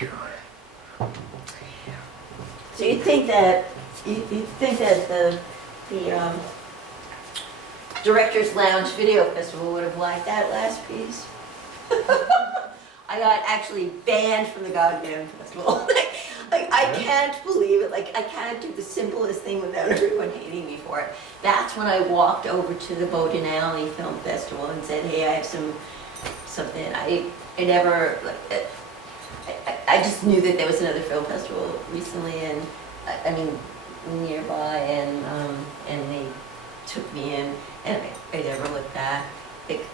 you. So you think that the Directors Lounge Video Festival would have liked that last piece? I got actually banned from the goddamn festival. Like, I can't believe it. Like, I can't do the simplest thing without everyone hating me for it. That's when I walked over to the Bowden Alley Film Festival and said, hey, I have something. I never, I just knew that there was another film festival recently, and I mean, nearby, and they took me in, and I never looked back. Like,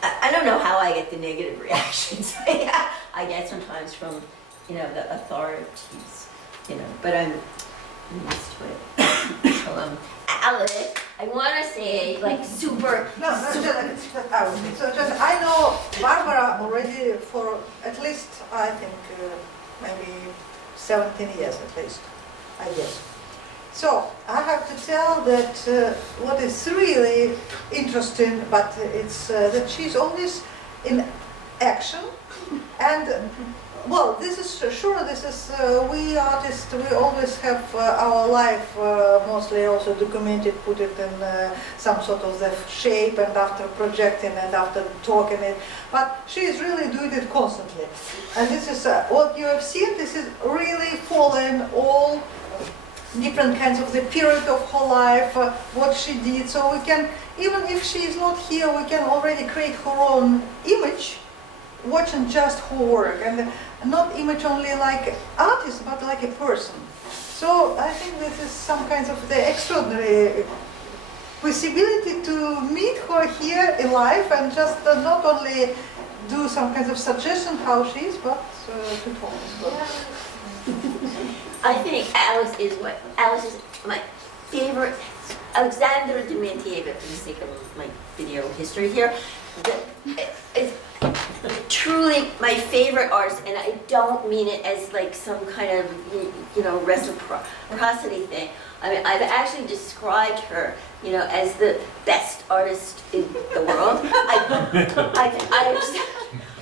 I don't know how I get the negative reactions I get sometimes from, you know, the authorities, you know, but I'm used to it. So, Alice, I want to say, like, super. No, just I know Barbara already for at least, I think, maybe 17 years at least, I guess. So I have to tell that what is really interesting, but it's that she's always in action, and well, this is sure. This is we artists. We always have our life mostly also documented, put it in some sort of the shape, and after projecting and after talking it. But she is really doing it constantly, and this is what you have seen. This is really following all different kinds of the period of her life, what she did. So we can, even if she is not here, we can already create her own image, watching just her work, and not image only like artist, but like a person. So I think this is some kinds of the extraordinary possibility to meet her here in life and just not only do some kinds of suggestion how she is, but to talk as well. I think Alice is my favorite. Alexandra Dementieva, for the sake of my video history here, is truly my favorite artist, and I don't mean it as like some kind of, you know, reciprocity thing. I mean, I've actually described her, you know, as the best artist in the world.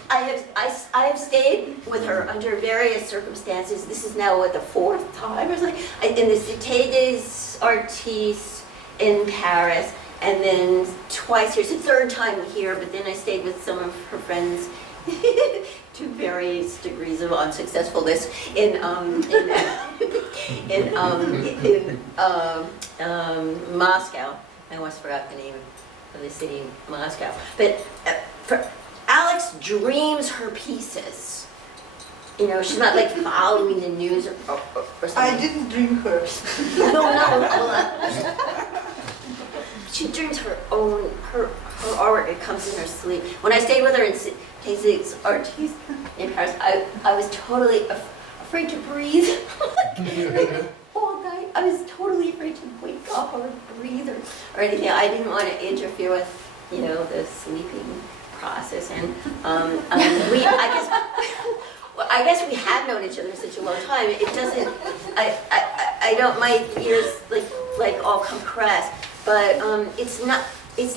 I have stayed with her under various circumstances. This is now, what, the 4th time or something? In the Cité des Artistes in Paris, and then twice here. It's the 3rd time here, but then I stayed with some of her friends to various degrees of unsuccessfulness in Moscow. I almost forgot the name of the city, Moscow. But Alex dreams her pieces. You know, she's not like following the news or something. I didn't dream her. No. She dreams her own, her art. It comes in her sleep. When I stayed with her in Des Artistes in Paris, I was totally afraid to breathe. Like, all night, I was totally afraid to wake up or breathe or anything. I didn't want to interfere with, you know, the sleeping process. And I guess we have known each other for such a long time. It doesn't. I don't. My ears like all compressed. But it's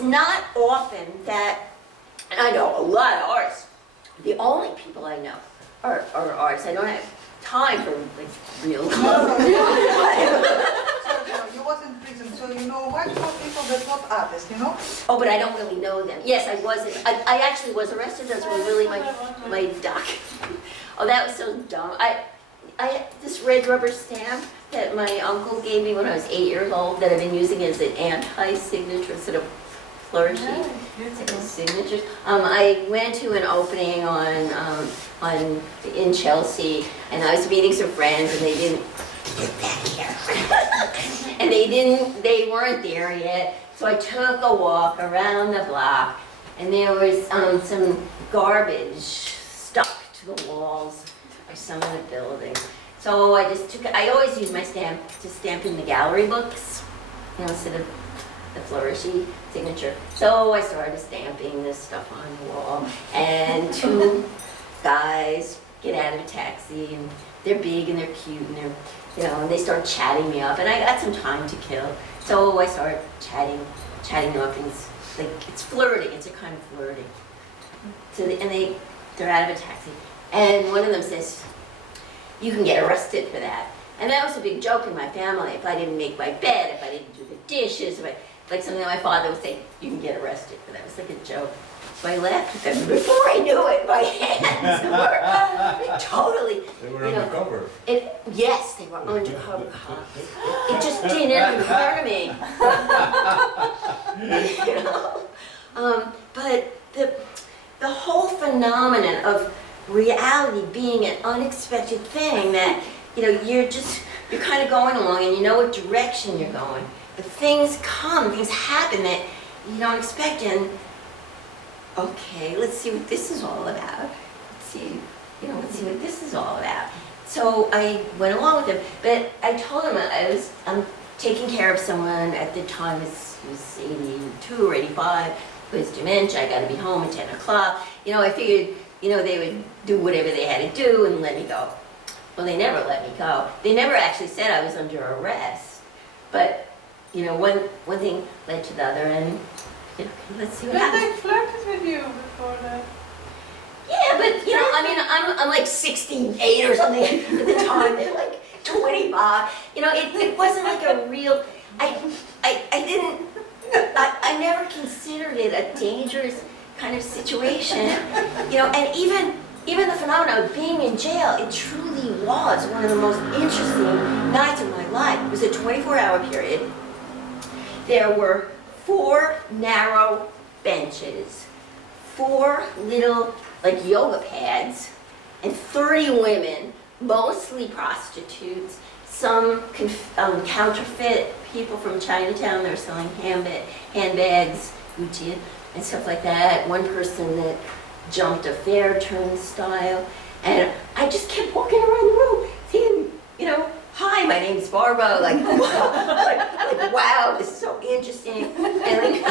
not often that, and I know a lot of artists. The only people I know are artists. I don't have time for like real. No, you was in prison, so you know much more people that's not artists, you know. Oh, but I don't really know them. Yes, I wasn't. I actually was arrested. That's really my doc. Oh, that was so dumb. I had this red rubber stamp that my uncle gave me when I was 8 years old that I've been using as an anti-signature instead of flourishing signatures. I went to an opening in Chelsea, and I was meeting some friends, and they didn't get back here. And they weren't there yet. So I took a walk around the block, and there was some garbage stuck to the walls of some of the buildings. So I always use my stamp to stamp in the gallery books, you know, instead of the flourishy signature. So I started stamping this stuff on the wall, and 2 guys get out of a taxi, and they're big and they're cute, and they're, you know, and they start chatting me up, and I got some time to kill. So I started chatting them up, and it's flirting. It's a kind of flirting. So they're out of a taxi. And one of them says, you can get arrested for that. And that was a big joke in my family. If I didn't make my bed, if I didn't do the dishes, like something that my father would say, you can get arrested for that. It was like a joke. So I laughed at them. Before I knew it, my hands were totally, They were undercover. Yes, they were undercover cops. It just didn't occur to me. You know? But the whole phenomenon of reality being an unexpected thing that, you know, you're kind of going along and you know what direction you're going. But things come, things happen that you don't expect, and okay, let's see what this is all about. Let's see what this is all about. So I went along with him, but I told him I'm taking care of someone at the time, it was 82 or 85, who has dementia. I got to be home at 10 o'clock. You know, I figured, you know, they would do whatever they had to do and let me go. Well, they never let me go. They never actually said I was under arrest. But, you know, one thing led to the other, and you know, let's see what happens. But they flirted with you before that. Yeah, but you know, I mean, I'm like 68 or something at the time. They're like 25. You know, it wasn't like a real. I never considered it a dangerous kind of situation. You know, and even the phenomenon of being in jail, it truly was one of the most interesting nights of my life. It was a 24-hour period. There were 4 narrow benches, 4 little like yoga pads, and 30 women, mostly prostitutes, some counterfeit people from Chinatown. They were selling handbags, Gucci, and stuff like that. One person that jumped a fair turnstile, and I just kept walking around the room, saying, you know, hi, my name's Barbara. Like, like wow, this is so interesting. And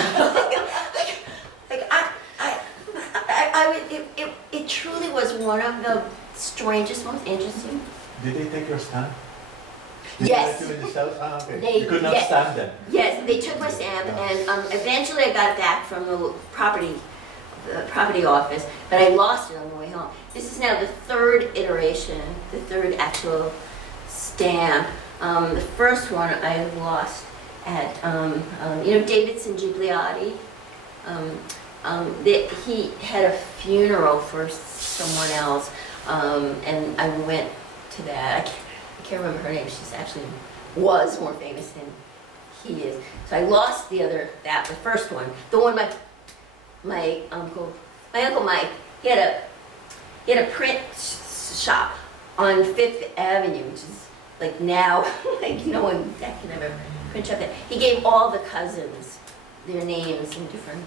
it truly was one of the strangest, most interesting. Did they take your stand? Yes. Did they let you in the cell? Ah, okay. They- You could not yes. stand them. Yes, they took my stamp, and eventually I got it back from the property office, but I lost it on the way home. This is now the 3rd iteration, the 3rd actual stamp. The first one I lost at, you know, Davidson Gigliotti. He had a funeral for someone else, and I went to that. I can't remember her name. She's actually was more famous than he is. So I lost the first one. The one my uncle Mike, he had a print shop on 5th Avenue, which is like now, like no one that can ever print shop that. He gave all the cousins their names in different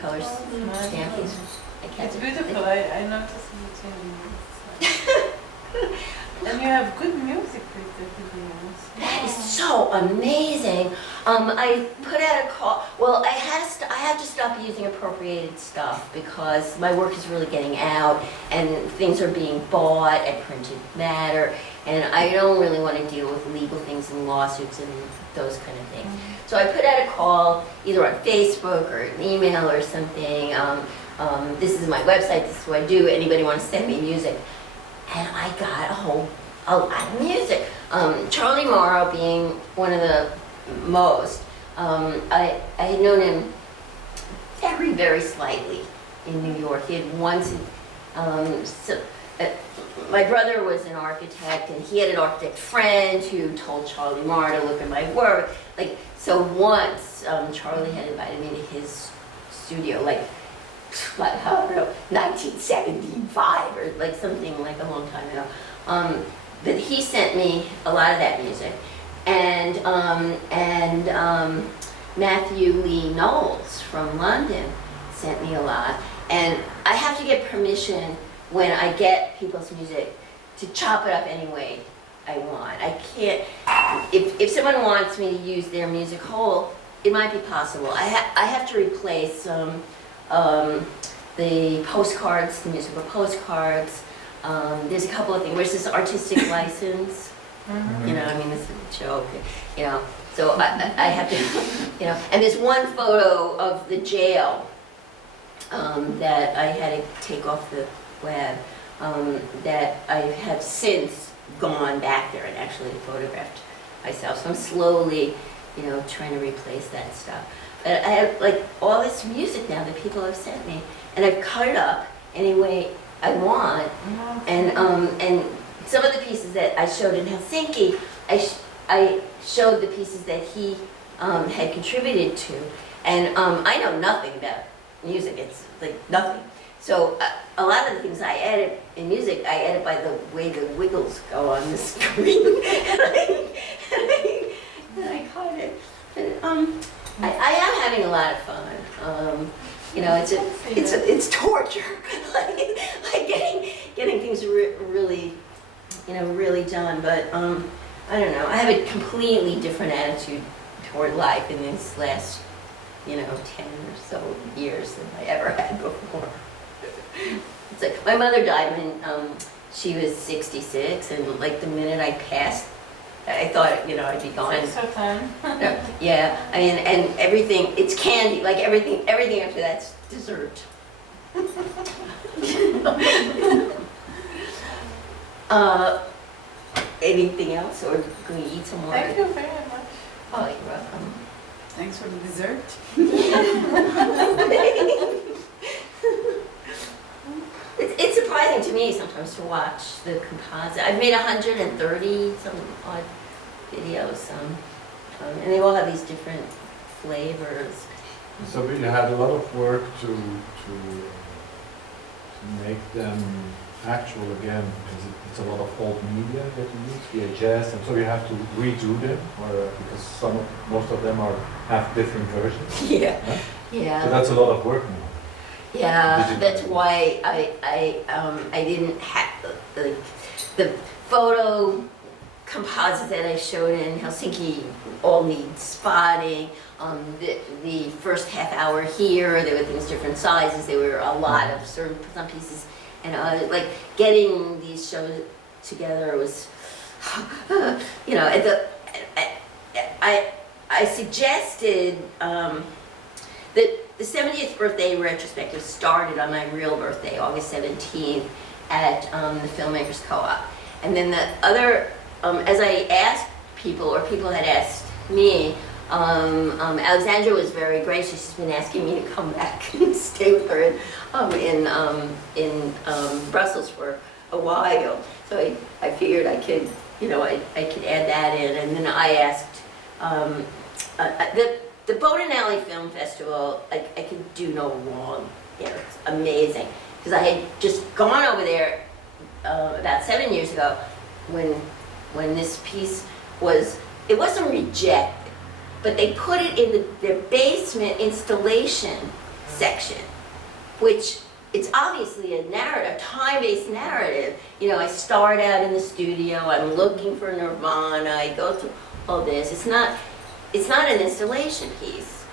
colors, stampies. It's beautiful. I noticed it too. And you have good music with the videos. That is so amazing. I put out a call. Well, I have to stop using appropriated stuff because my work is really getting out and things are being bought at printed matter, and I don't really want to deal with legal things and lawsuits and those kind of things. So I put out a call either on Facebook or an email or something. This is my website. This is what I do. Anybody want to send me music? And I got a lot of music. Charlie Morrow being one of the most. I had known him very, very slightly in New York. He had once, my brother was an architect, and he had an architect friend who told Charlie Morrow to look at my work. Like, so once Charlie had invited me to his studio, like I don't know, 1975 or like something like a long time ago. But he sent me a lot of that music, and Matthew Lee Knowles from London sent me a lot, and I have to get permission when I get people's music to chop it up any way I want. I can't, if someone wants me to use their music whole, it might be possible. I have to replace the postcards, the musical postcards. There's a couple of things. Where's this artistic license? Mm-hmm. You know, I mean, this is a joke. You know, so I have to, you know. And there's one photo of the jail that I had to take off the web. that I have since gone back there and actually photographed myself. So I'm slowly, trying to replace that stuff. But I have like all this music now that people have sent me, and I've cut it up any way I want. And some of the pieces that I showed in Helsinki, I showed the pieces that he had contributed to, and I know nothing about music. It's like nothing. So a lot of the things I edit in music, I edit by the way the wiggles go on the screen, and I cut it. And, I am having a lot of fun. It's torture, like getting things really, really done. But I don't know. I have a completely different attitude toward life in these last, 10 or so years than I ever had before. It's like my mother died when she was 66, and like the minute I passed, I thought, I'd be gone. So time. Yeah, I mean, and everything, it's candy, like everything after that's dessert. Anything else, or can we eat some more? Thank you very much. Oh, you're welcome. Thanks for the dessert. It's surprising to me sometimes to watch the composite. I've made 130 some odd videos, and they all have these different flavors. So you had a lot of work to make them actual again, because it's a lot of old media that you use, VHS, and so you have to redo them, or because most of them have different versions. Yeah, Huh? yeah. So that's a lot of work now. Yeah, that's why I didn't have the photo composite that I showed in Helsinki all need spotting. The first half hour here, there were things different sizes. There were a lot of some pieces, and like getting these shows together was, I suggested that the 70th birthday retrospective started on my real birthday, August 17th, at the Filmmakers Co-op. And then the other, as I asked people, or people had asked me, Alexandra was very gracious. She's been asking me to come back and stay with her in Brussels for a while. So I figured I could, I could add that in. And then I asked, the Bodenali Film Festival, I could do no wrong there. It's amazing. Because I had just gone over there about 7 years ago when this piece it wasn't rejected, but they put it in their basement installation section, which it's obviously a narrative, a time-based narrative. I start out in the studio, I'm looking for Nirvana, I go through all this. It's not an installation piece.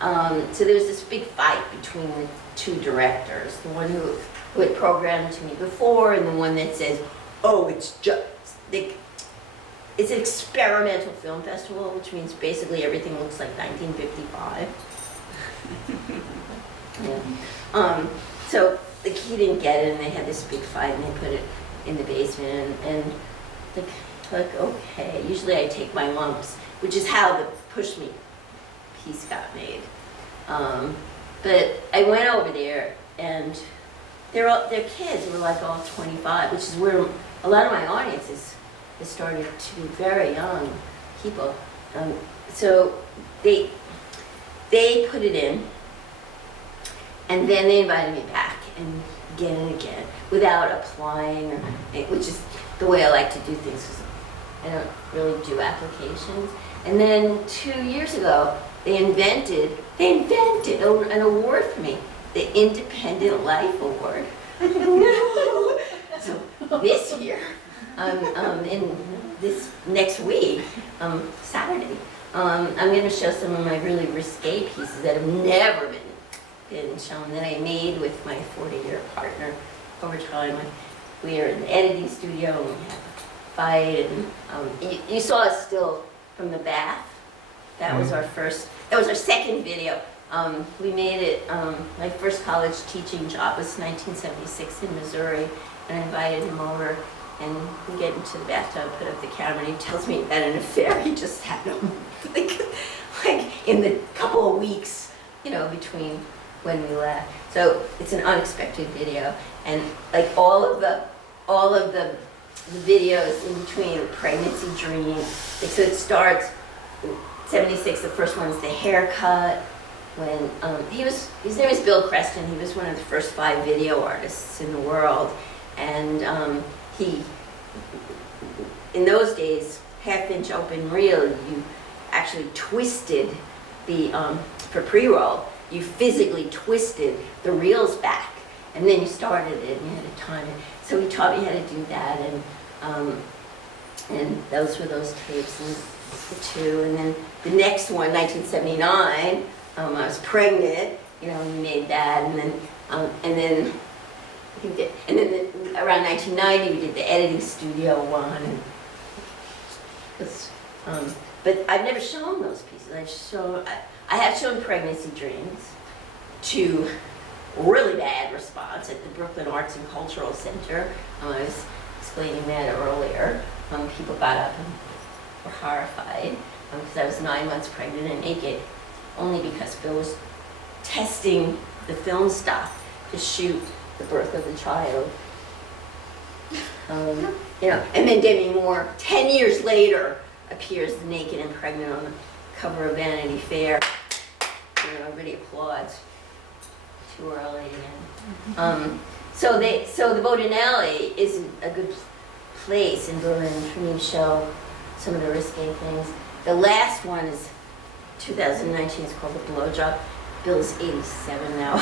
So there was this big fight between the two directors, the one who had programmed to me before, and the one that says, oh, it's an experimental film festival, which means basically everything looks like 1955. Yeah. So he didn't get it, and they had this big fight, and they put it in the basement, and like okay. Usually I take my lumps, which is how the Push Me piece got made. But I went over there, and they're kids who were like all 25, which is where a lot of my audience is started to be very young people. So they put it in, and then they invited me back, and again and again, without applying, which is the way I like to do things, because I don't really do applications. And then 2 years ago, they invented an award for me, the Independent Life Award. So this year, in this next week, Saturday, I'm going to show some of my really risque pieces that have never been shown, that I made with my 40-year partner over time. We are in the editing studio, and we have a fight, and you saw us still from the bath. That was our second video. We made it, my first college teaching job was 1976 in Missouri, and I invited him over, and we get into the bathtub, put up the camera, and he tells me about an affair he just had, like in the couple of weeks, you know, between when we left. So it's an unexpected video, and like all of the videos in between pregnancy dreams. Like, so it starts 76. The first one is the haircut. When his name is Bill Creston. He was one of the first 5 video artists in the world, and he, in those days, half-inch open reel, you actually twisted the for pre-roll. You physically twisted the reels back, and then you started it, and you had to time it. So he taught me how to do that, and those were those tapes, and the 2. And then the next one, 1979, I was pregnant, you know, we made that, and then I think that, and then around 1990 we did the editing studio one, and but I've never shown those pieces. I have shown Pregnancy Dreams to really bad response at the Brooklyn Arts and Cultural Center. I was explaining that earlier. People got up and were horrified because I was 9 months pregnant and naked, only because Bill was testing the film stock to shoot the birth of the child. You know, and then Demi Moore, 10 years later, appears naked and pregnant on the cover of Vanity Fair. You know, everybody applauds. Too early again. So the Bodinelli is a good place in Berlin for me to show some of the risque things. The last one is 2019. It's called The Blowjob. Bill's 87 now.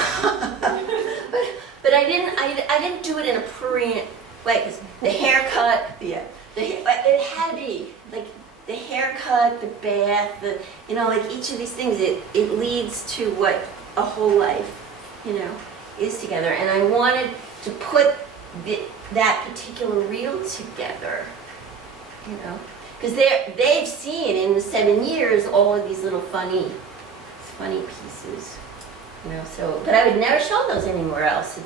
but I didn't do it in a prurient way, because the haircut, it had to be like the haircut, the bath, you know, like each of these things, it leads to what a whole life, you know, is together. And I wanted to put that particular reel together, you know, because they've seen in the 7 years all of these little funny pieces, you know. So, but I would never show those anywhere else.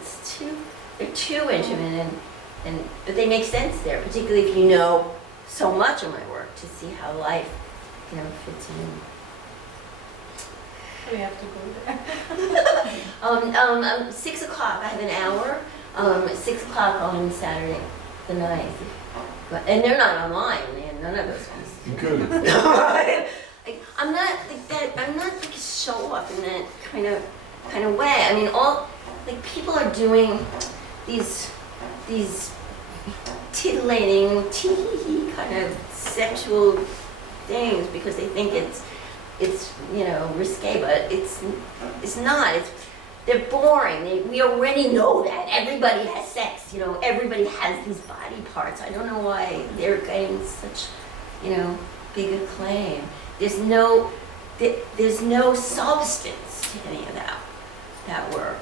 They're too intimate, but they make sense there, particularly if you know so much of my work, to see how life, you know, fits in. We have to go there. 6 o'clock. I have an hour. At 6 o'clock on Saturday the 9th. And they're not online. They have none of those ones. Good. Like, I'm not like that. I'm not like a show up in that kind of way. I mean, like people are doing these titillating, kind of sexual things because they think it's you know, risque, but it's not. They're boring. We already know that. Everybody has sex, you know, everybody has these body parts. I don't know why they're getting such, you know, big acclaim. There's no substance to any of that work.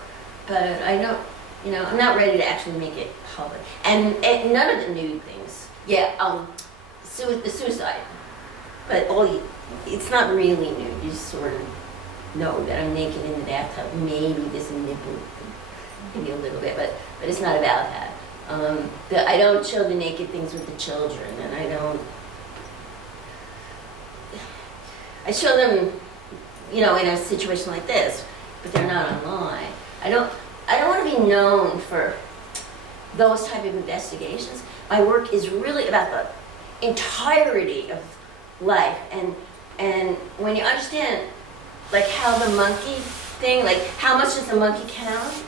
But I don't, you know, I'm not ready to actually make it public. And none of the nude things. Yeah, the suicide. But it's not really nude. You just sort of know that I'm naked in the bathtub. Maybe there's a nipple, maybe a little bit, but it's not about that. I don't show the naked things with the children, and I show them, you know, in a situation like this, but they're not online. I don't want to be known for those type of investigations. My work is really about the entirety of life, and when you understand, like how the monkey thing, like how much does the monkey count?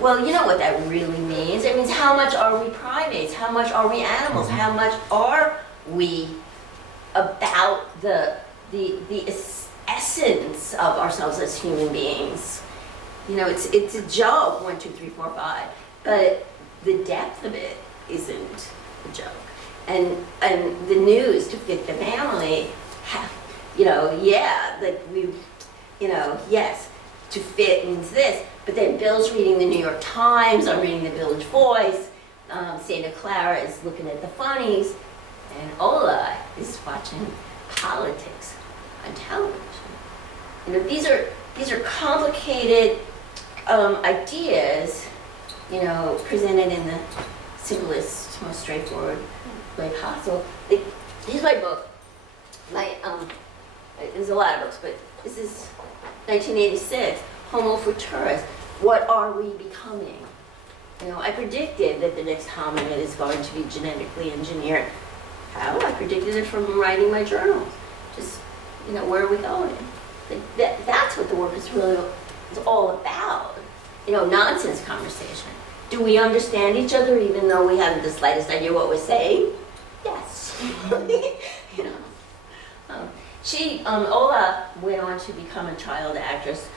Well, you know what that really means. It means how much are we primates? How much are we animals? How much are we about the essence of ourselves as human beings? You know, it's a joke, 1, 2, 3, 4, 5, but the depth of it isn't a joke. And the news to fit the family, you know, yeah, like we, you know, yes, to fit means this, but then Bill's reading the New York Times, I'm reading the Village Voice, Santa Clara is looking at the funnies, and Ola is watching politics on television. You know, these are these are complicated ideas, you know, presented in the simplest, most straightforward way possible. Here's my book. There's a lot of books, but this is 1986, Homo Futurus. What are we becoming? You know, I predicted that the next hominid is going to be genetically engineered. How? I predicted it from writing my journals. Just, you know, where are we going? That's what the work is all about. You know, nonsense conversation. Do we understand each other even though we haven't the slightest idea what we're saying? Yes. You know. Ola went on to become a child actress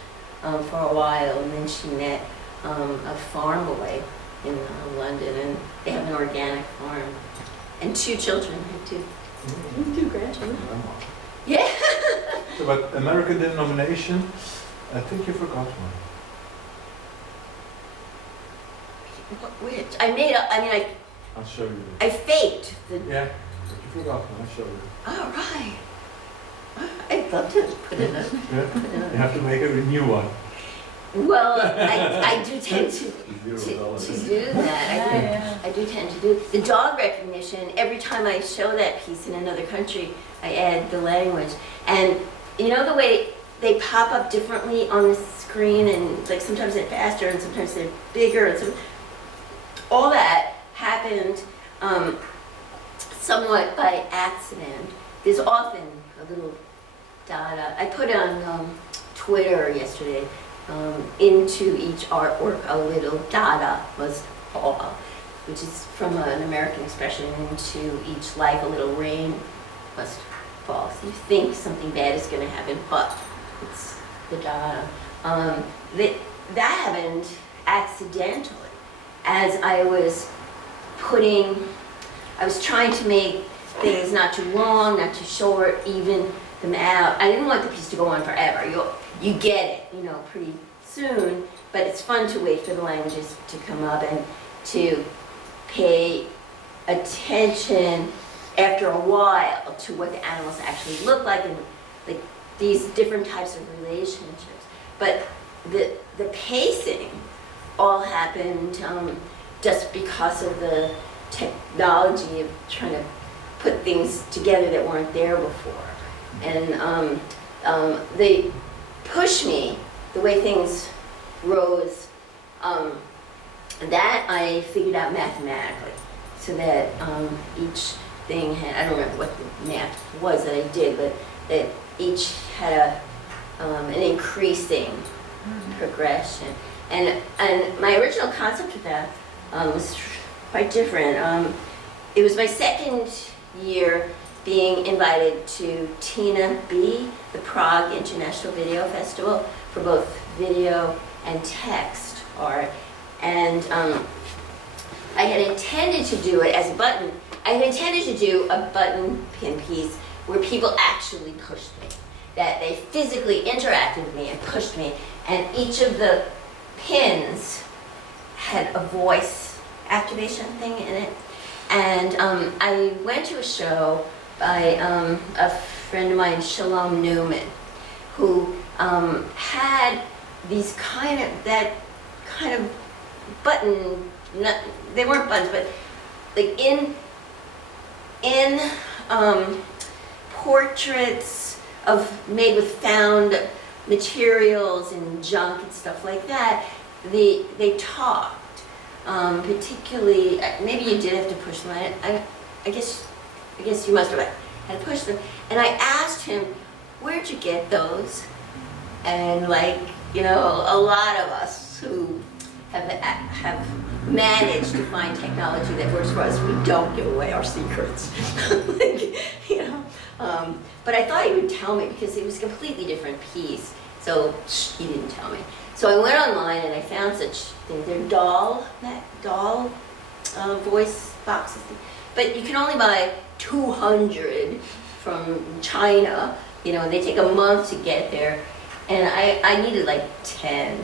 for a while, and then she met a farm boy in London, and they have an organic farm, and 2 children, two grandchildren. Yeah. So, but American denomination, I think you forgot one. Which I made up. I mean, I'll show you. I faked the. Yeah, but you forgot one. I'll show you. All right. I'd love to put it up. Yeah. You have to make a new one. Well, I do tend to $0. do that. I do tend to do the dog recognition. Every time I show that piece in another country, I add the language. And you know the way they pop up differently on the screen, and like sometimes they're faster and sometimes they're bigger, and so all that happened somewhat by accident. There's often a little data. I put on Twitter yesterday. Into each artwork, a little dada must fall, which is from an American expression. Into each life, a little rain must fall. So you think something bad is going to happen, but it's the dada. That happened accidentally, as I was trying to make things not too long, not too short, even them out. I didn't want the piece to go on forever. You get it, you know, pretty soon, but it's fun to wait for the languages to come up and to pay attention after a while to what the animals actually look like and like these different types of relationships. But the pacing all happened just because of the technology of trying to put things together that weren't there before. And they push me the way things rose, that I figured out mathematically, so that each thing had, I don't remember what the math was that I did, but that each had an increasing progression. And my original concept of that was quite different. It was my second year being invited to Tina B, the Prague International Video Festival, for both video and text art. And I had intended to do it as a button. I had intended to do a button pin piece where people actually pushed me, that they physically interacted with me and pushed me, and each of the pins had a voice activation thing in it. And I went to a show by a friend of mine, Shalom Newman, who had these kind of button, they weren't buttons, but like in portraits made with found materials and junk and stuff like that, they talked. Particularly, maybe you did have to push them. I guess you must have had to push them. And I asked him, where'd you get those? And like, you know, a lot of us who have managed to find technology that works for us, we don't give away our secrets. Like, you know. But I thought he would tell me because it was a completely different piece. So he didn't tell me. So I went online and I found such things. They're doll voice boxes. But you can only buy 200 from China, you know, and they take a month to get there. And I needed like 10,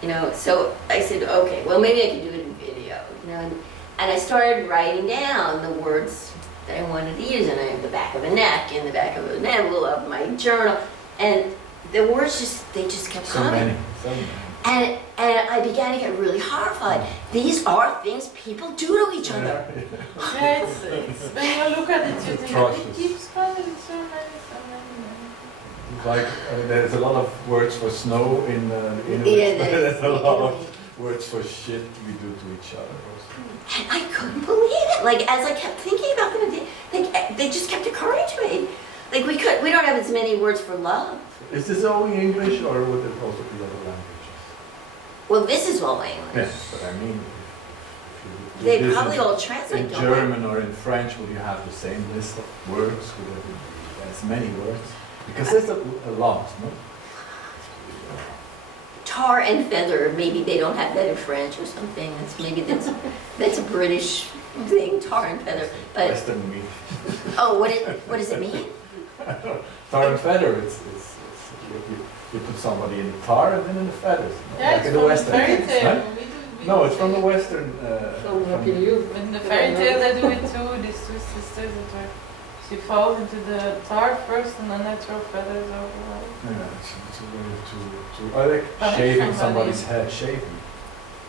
you know. So I said, okay, well maybe I can do it in video, you know. And I started writing down the words that I wanted to use, and I have the back of a neck and the back of an envelope of my journal. And the words they just kept So coming. many, so many. And I began to get really horrified. These are things people do to each other. Yeah, it's when you look at it, you think Atrocious. it keeps coming so many. Like, there's a lot of words for snow in English, Yeah, but there's there's a lot Italy. of words for shit we do to each other also. And I couldn't believe it. Like as I kept thinking about them, they just kept occurring to me. Like we don't have as many words for love. Is this only English or would it also be other languages? Well, this is all English. Yes, but I mean, if you They do this probably all in translate. don't German or in French, will you have the same list of words? Would it be as many words? Because there's a lot, no? they? Tar and feather. Maybe they don't have that in French or something. That's a British thing. Tar and feather. But Western meat. oh, what does it mean? Tar and feather, you put somebody in the tar and then in the feathers. Yeah, like it's in the from the Western. fairy Huh? tale. No, it's from the Western. In the fairy tale they do it too, these two sisters that are, she falls into the tar first and then they throw feathers over. Yeah, I like Punish shaving somebody. somebody's head, shaving.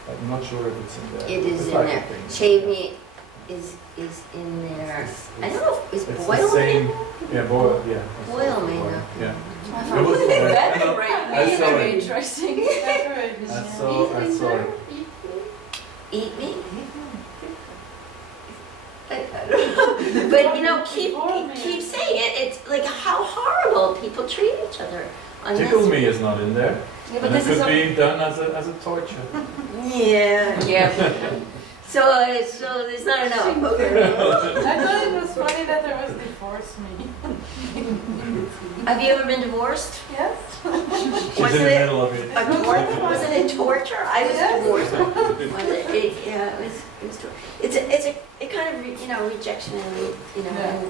I'm not sure if it's in there. It is It's in like a there. thing. Shave me is in there. I don't know if is It's boil the same. in there? Yeah, boil. Yeah. that's Boil also me, boil, no. Yeah. I It was, Very I saw it. interesting. I saw it. Eat me? I don't know. But you know, keep saying it. It's like how horrible people treat each other. on Tickle this. me is not in there. Yeah, but And it this is could be done as a torture. Yeah. Yeah. So there's not enough. Okay. I thought it was funny that there was divorce me. Have you ever been divorced? Yes. She's Was in the it- middle of it. Was it torture? I was Yes. divorced. Yeah, it was torture. It kind of rejection and Yeah.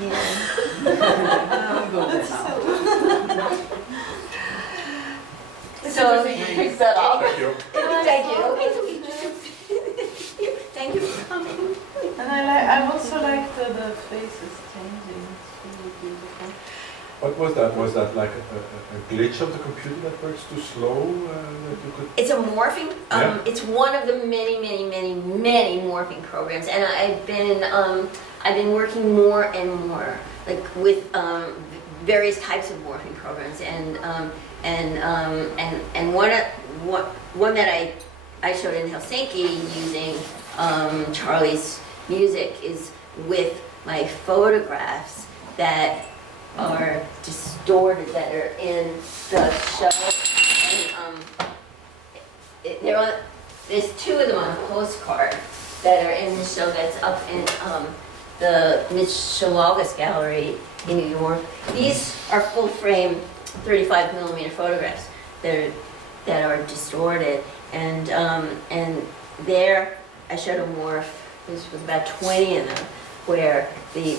yeah. So you picked that up. Thank you. Thank you. Thank you for coming. And I also like the faces changing. It's really beautiful. What was that? Was that like a glitch of the computer that works too slow? That you could. It's a morphing. Yeah. It's one of the many morphing programs, and I've been working more and more like with various types of morphing programs, and one that I showed in Helsinki using Charlie's music is with my photographs that are distorted, that are in the show. And, there's two of them on a postcard that are in the show that's up in the Mitchell-August Gallery in New York. These are full-frame 35mm photographs that are distorted, and there I showed a morph. This was about 20 of them, where the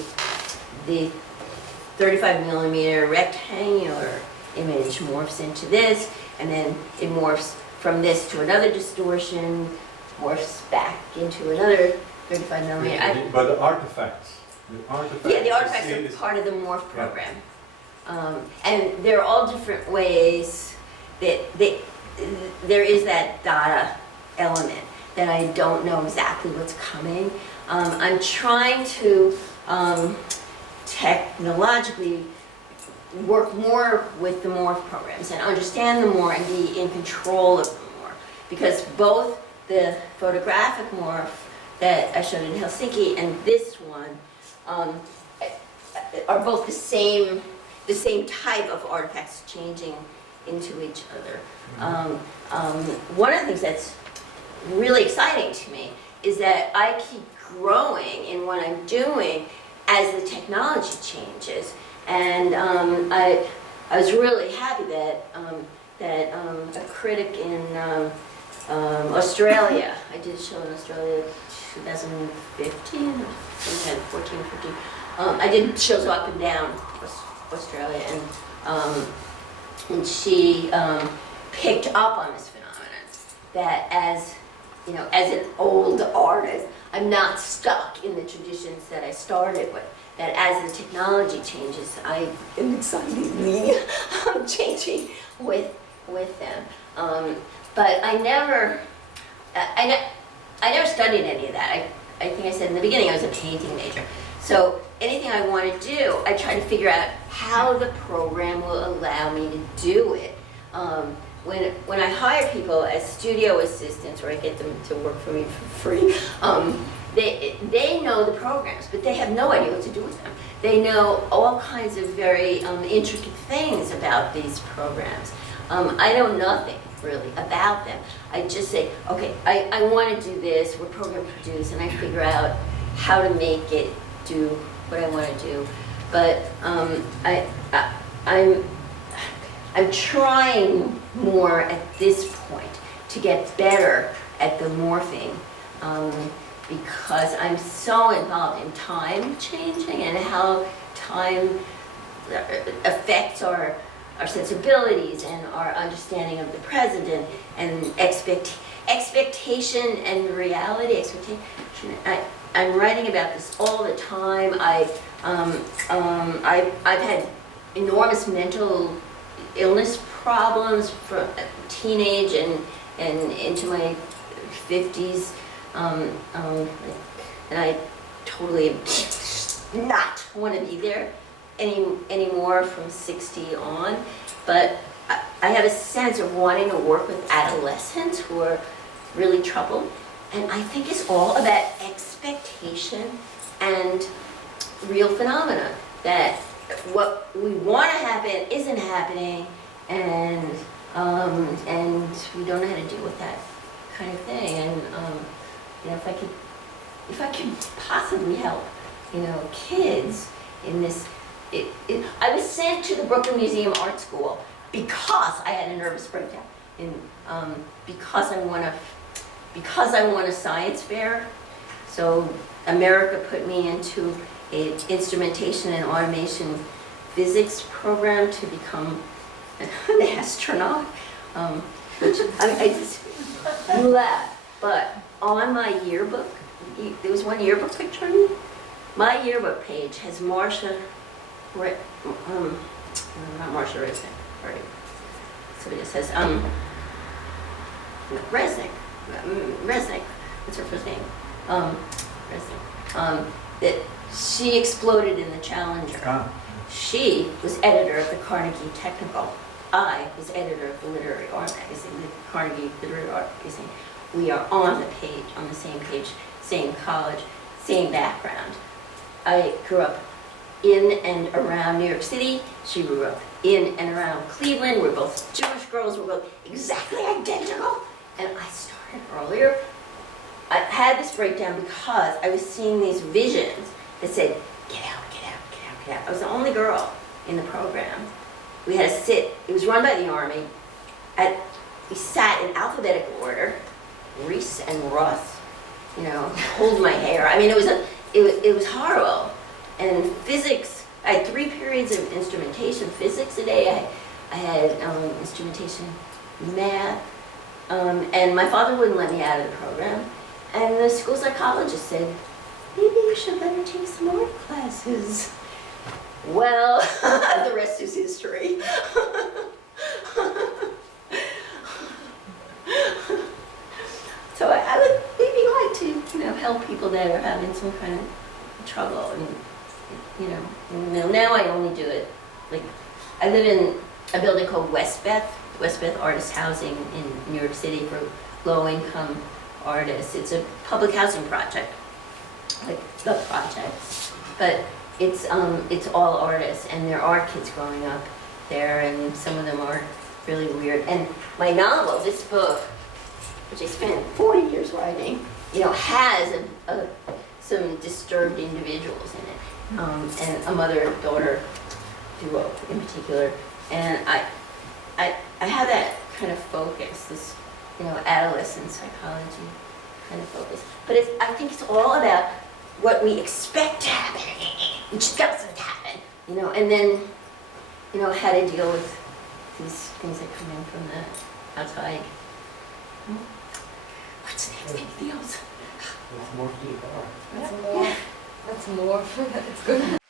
35mm rectangular image morphs into this, and then it morphs from this to another distortion, morphs back into another 35mm. But the artifacts. Yeah, the artifacts are part of the morph program. And they're all different ways that there is that data element that I don't know exactly what's coming. I'm trying to technologically work more with the morph programs and understand them more and be in control of them more. Because both the photographic morph that I showed in Helsinki and this one are both the same type of artifacts changing into each other. One of the things that's really exciting to me is that I keep growing in what I'm doing as the technology changes. And I was really happy that a critic in Australia, I did a show in Australia 2015, or 14 or 15. I did shows up and down Australia, and she picked up on this phenomenon that as you know, as an old artist, I'm not stuck in the traditions that I started with. That as the technology changes, I am excitedly changing with them. But I never studied any of that. I think I said in the beginning I was a painting major. So anything I want to do, I try to figure out how the program will allow me to do it. When I hire people as studio assistants, or I get them to work for me for free, they know the programs, but they have no idea what to do with them. They know all kinds of very intricate things about these programs. I know nothing really about them. I just say, okay, I want to do this, what program produce, and I figure out how to make it do what I want to do. But I'm trying more at this point to get better at the morphing, because I'm so involved in time changing and how time affects our sensibilities and our understanding of the present and expectation and reality. I'm writing about this all the time. I've had enormous mental illness problems from teenage and into my 50s, and I totally not want to be there anymore from 60 on. But I have a sense of wanting to work with adolescents who are really troubled, and I think it's all about expectation and real phenomena, that what we want to happen isn't happening, and we don't know how to deal with that kind of thing. And you know, if I could possibly help, you know, kids in this. I was sent to the Brooklyn Museum Art School because I had a nervous breakdown, because I won a science fair. So America put me into an instrumentation and automation physics program to become an astronaut, which I just laugh. But on my yearbook, there was one yearbook picture of me. My yearbook page has Marsha. Not Marsha Resnick, right? So it just says, Resnick, what's her first name? Resnick. That she exploded in the Challenger. Ah. She was editor of the Carnegie Technical. I was editor of the Literary Art Magazine, the Carnegie Literary Art Magazine. We are on the page, on the same page, same college, same background. I grew up in and around New York City. She grew up in and around Cleveland. We're both Jewish girls. We're both exactly identical. And I started earlier. I had this breakdown because I was seeing these visions that said, get out, get out, get out, get out. I was the only girl in the program. We had to sit. It was run by the Army. We sat in alphabetical order. Reese and Ross, you know, pulled my hair. I mean, it was horrible. And physics, I had 3 periods of instrumentation physics a day. I had instrumentation math, and my father wouldn't let me out of the program. And the school psychologist said, maybe you should let her take some art classes. Well, the rest is history. So I would maybe like to, you know, help people that are having some kind of trouble. And, you know, now I only do it, like, I live in a building called Westbeth Artist Housing in New York City for low-income artists. It's a public housing project, like the project, but it's all artists, and there are kids growing up there, and some of them are really weird. And my novel, this book, which I spent 40 years writing, you know, has some disturbed individuals in it. And a mother-daughter duo in particular, and I have that kind of focus, this, you know, adolescent psychology kind of focus. But I think it's all about what we expect to happen, which doesn't happen, you know, and then, you know, how to deal with these things that come in from the outside. What's fields, big fields. It's more to the bar. That's lore. That's lore. It's good.